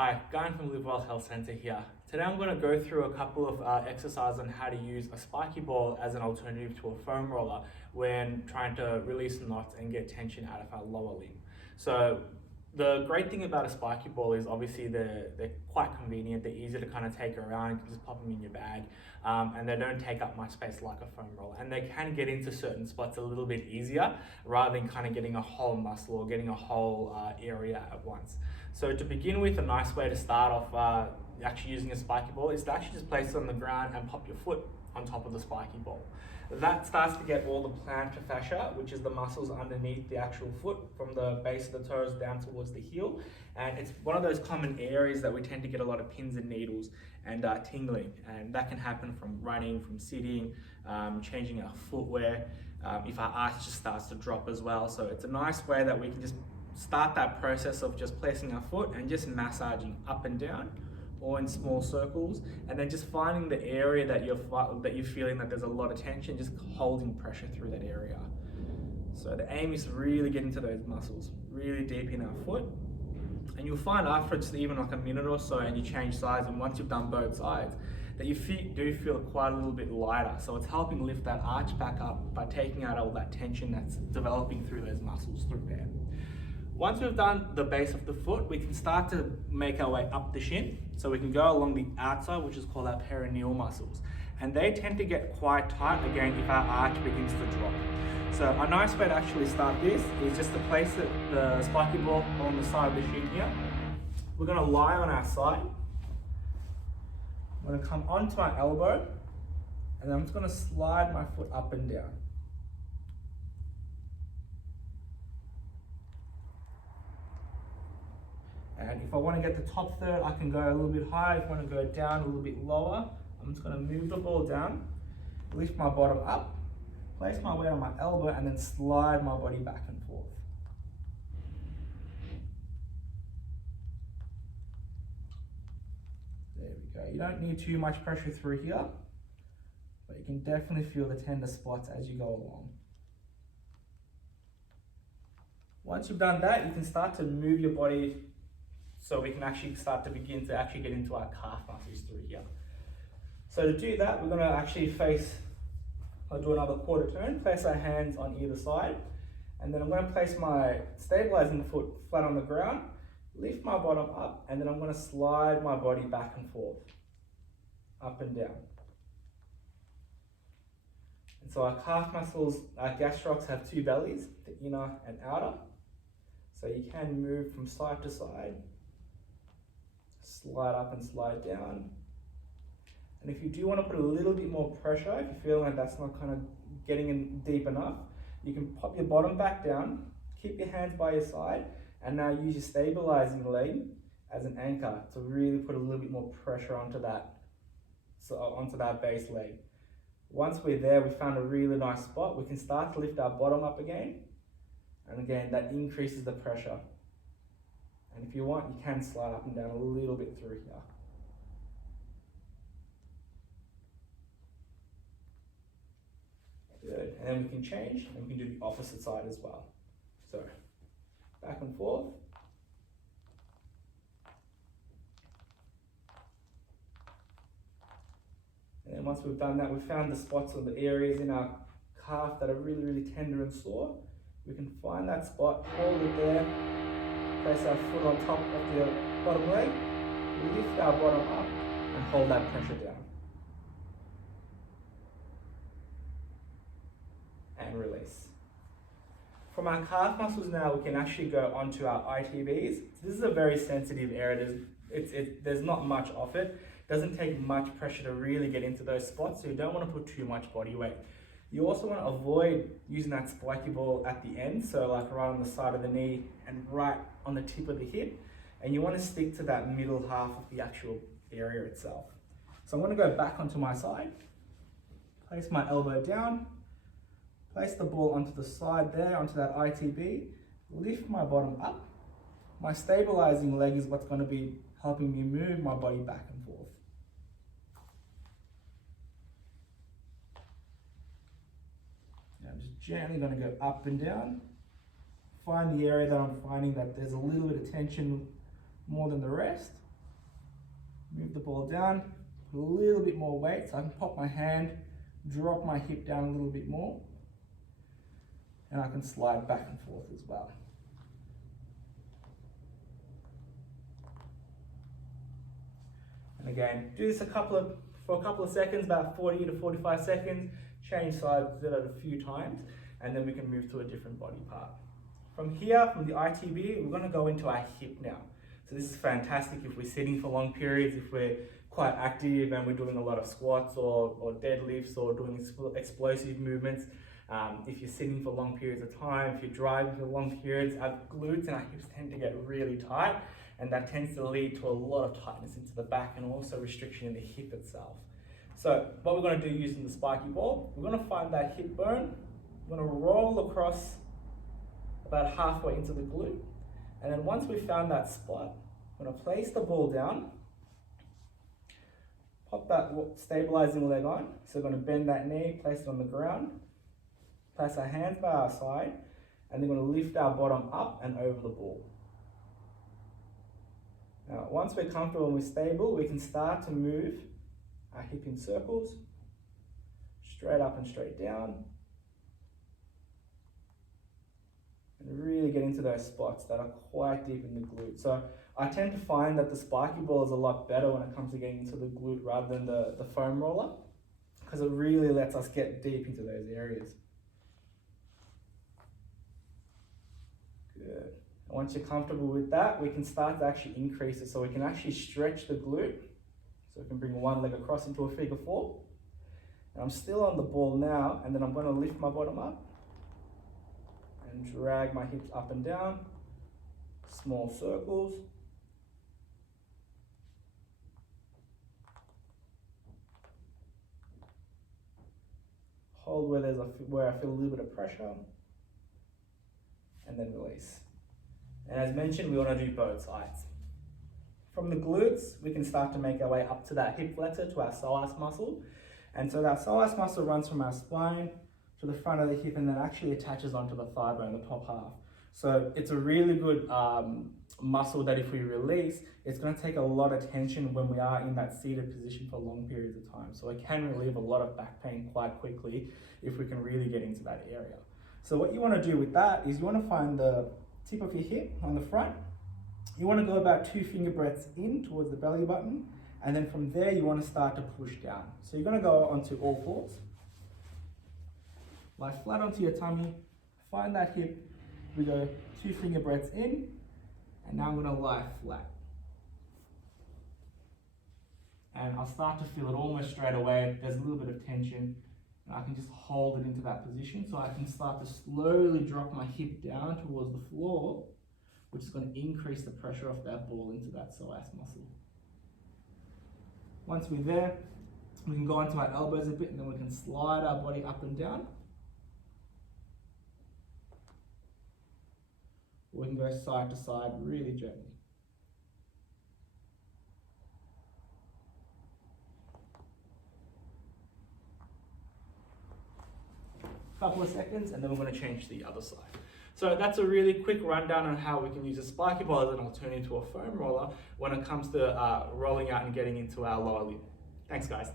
Hi, Gayan from Live Well Health Centre here. Today I'm going to go through a couple of exercises on how to use a spiky ball as an alternative to a foam roller when trying to release knots and get tension out of our lower limb. So the great thing about a spiky ball is obviously they're quite convenient, they're easy to kind of take around, you can just pop them in your bag, and they don't take up much space like a foam roller. And they can get into certain spots a little bit easier rather than kind of getting a whole muscle or getting a whole area at once. So to begin with, a nice way to start off actually using a spiky ball is to actually just place it on the ground and pop your foot on top of the spiky ball. That starts to get all the plantar fascia, which is the muscles underneath the actual foot from the base of the toes down towards the heel. And it's one of those common areas that we tend to get a lot of pins and needles and tingling. And that can happen from running, from sitting, changing our footwear, if our arch just starts to drop as well. So it's a nice way that we can just start that process of just placing our foot and just massaging up and down or in small circles, and then just finding the area that you're feeling that there's a lot of tension, just holding pressure through that area. So the aim is to really get into those muscles, really deep in our foot, and you'll find after just even like a minute or so and you change sides, and once you've done both sides, that your feet do feel quite a little bit lighter. So it's helping lift that arch back up by taking out all that tension that's developing through those muscles through there. Once we've done the base of the foot, we can start to make our way up the shin. So we can go along the outside, which is called our perineal muscles. And they tend to get quite tight again if our arch begins to drop. So a nice way to actually start this is just to place the spiky ball on the side of the shin here. We're gonna lie on our side. I'm gonna come onto my elbow, and then I'm just gonna slide my foot up and down. And if I want to get the top third, I can go a little bit higher. If I want to go down a little bit lower, I'm just going to move the ball down, lift my bottom up, place my weight on my elbow, and then slide my body back and forth. There we go. You don't need too much pressure through here, but you can definitely feel the tender spots as you go along. Once you've done that, you can start to move your body so we can actually start to begin to actually get into our calf muscles through here. So to do that, we're going to actually I'll do another quarter turn, place our hands on either side, and then I'm going to place my stabilizing foot flat on the ground, lift my bottom up, and then I'm going to slide my body back and forth, up and down. And so our calf muscles, our gastrocs have two bellies, the inner and outer. So you can move from side to side, slide up and slide down. And if you do want to put a little bit more pressure, if you feel like that's not kind of getting in deep enough, you can pop your bottom back down, keep your hands by your side, and now use your stabilizing leg as an anchor to really put a little bit more pressure onto that base leg. Once we're there, we found a really nice spot, we can start to lift our bottom up again. And again, that increases the pressure. And if you want, you can slide up and down a little bit through here. Good. And then we can change, and we can do the opposite side as well. So, back and forth. And then once we've done that, we've found the spots or the areas in our calf that are really, really tender and sore. We can find that spot, hold it there, place our foot on top of the bottom leg, lift our bottom up, and hold that pressure down. And release. From our calf muscles now, we can actually go onto our ITBs. This is a very sensitive area. There's not much of it. It doesn't take much pressure to really get into those spots, so you don't want to put too much body weight. You also want to avoid using that spiky ball at the end, so like right on the side of the knee and right on the tip of the hip. And you want to stick to that middle half of the actual area itself. So I'm going to go back onto my side, place my elbow down, place the ball onto the side there, onto that ITB, lift my bottom up. My stabilizing leg is what's going to be helping me move my body back and forth. Gently going to go up and down. Find the area that I'm finding that there's a little bit of tension more than the rest. Move the ball down, put a little bit more weight so I can pop my hand, drop my hip down a little bit more, and I can slide back and forth as well. And again, do this for a couple of seconds, about 40 to 45 seconds, change sides it a few times, and then we can move to a different body part. From here, from the ITB, we're going to go into our hip now. So this is fantastic if we're sitting for long periods, if we're quite active and we're doing a lot of squats or deadlifts or doing explosive movements. If you're sitting for long periods of time, if you're driving for long periods, our glutes and our hips tend to get really tight, and that tends to lead to a lot of tightness into the back and also restriction in the hip itself. So what we're going to do using the spiky ball, we're going to find that hip bone, we're going to roll across about halfway into the glute, and then once we've found that spot, we're going to place the ball down, pop that stabilizing leg on, so we're going to bend that knee, place it on the ground, place our hands by our side, and then we're going to lift our bottom up and over the ball. Now, once we're comfortable and we're stable, we can start to move our hip in circles, straight up and straight down, and really get into those spots that are quite deep in the glute. So I tend to find that the spiky ball is a lot better when it comes to getting into the glute rather than the foam roller, because it really lets us get deep into those areas. Good. And once you're comfortable with that, we can start to actually increase it, so we can actually stretch the glute. So we can bring one leg across into a figure four. And I'm still on the ball now, and then I'm going to lift my bottom up and drag my hips up and down, small circles. Hold where I feel a little bit of pressure, and then release. And as mentioned, we want to do both sides. From the glutes, we can start to make our way up to that hip flexor, to our psoas muscle. And so that psoas muscle runs from our spine to the front of the hip and then actually attaches onto the thigh bone, the top half. So it's a really good muscle that if we release, it's going to take a lot of tension when we are in that seated position for long periods of time. So it can relieve a lot of back pain quite quickly if we can really get into that area. So what you want to do with that is you want to find the tip of your hip on the front. You want to go about 2 finger breaths in towards the belly button, and then from there you want to start to push down. So you're going to go onto all fours, lie flat onto your tummy, find that hip. We go 2 finger breaths in, and now I'm going to lie flat. And I'll start to feel it almost straight away. There's a little bit of tension, and I can just hold it into that position, so I can start to slowly drop my hip down towards the floor, which is going to increase the pressure of that ball into that psoas muscle. Once we're there, we can go onto our elbows a bit, and then we can slide our body up and down. We can go side to side really gently. Couple of seconds, and then we're going to change to the other side. So that's a really quick rundown on how we can use a spiky ball as an alternative to a foam roller when it comes to rolling out and getting into our lower limb. Thanks, guys.